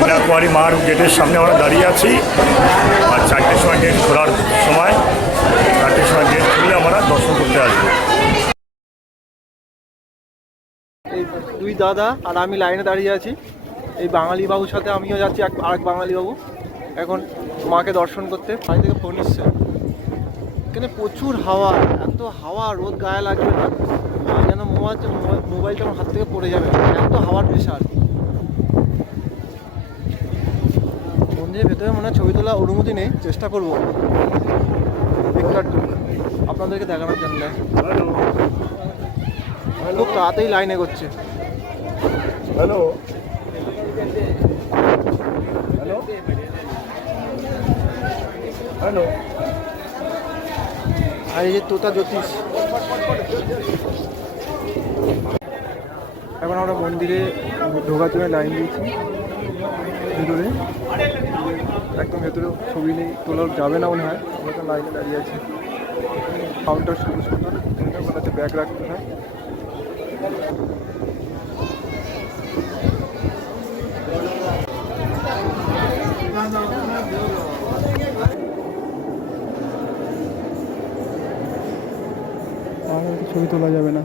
কন্যাকুমারী মার গেটের সামনে আমরা দাঁড়িয়ে আছি। আর 4টের সময় গেট খোলার সময়, 4টের সময় গেট খুলে আমরা দর্শন করতে আসবো। এই দুই দাদা আর আমি লাইনে দাঁড়িয়ে আছি। এই বাঙালি বাবুর সাথে আমিও যাচ্ছি, আরেক বাঙালি বাবু এখন মাকে দর্শন করতে। বাড়ি থেকে ফোন এসছে, এখানে প্রচুর হাওয়া, এত হাওয়া, রোদ গায়ে লাগবে না, যেন মনে হচ্ছে মোবাইলটা আমার হাত থেকে পড়ে যাবে, এত হাওয়ার প্রেশার। মন্দিরের ভেতরে মনে হয় ছবি তোলা অনুমতি নেই, চেষ্টা করবো একটু আপনাদেরকে দেখানোর জন্য। খুব তাড়াতাড়ি লাইনে করছে। Hello hello hello. আর এই যে তোতা জ্যোতিষ। এখন আমরা মন্দিরে ঢোকার জন্য লাইন দিয়েছি ভেতরে, একদম ভেতরে ছবি নেই, তোলা যাবে না মনে হয়। আমরা তো লাইনে দাঁড়িয়ে আছি। কাউন্টার সুন্দর সুন্দর, মনে হচ্ছে ব্যাগ রাখতে হয়। ছবি তোলা যাবে না।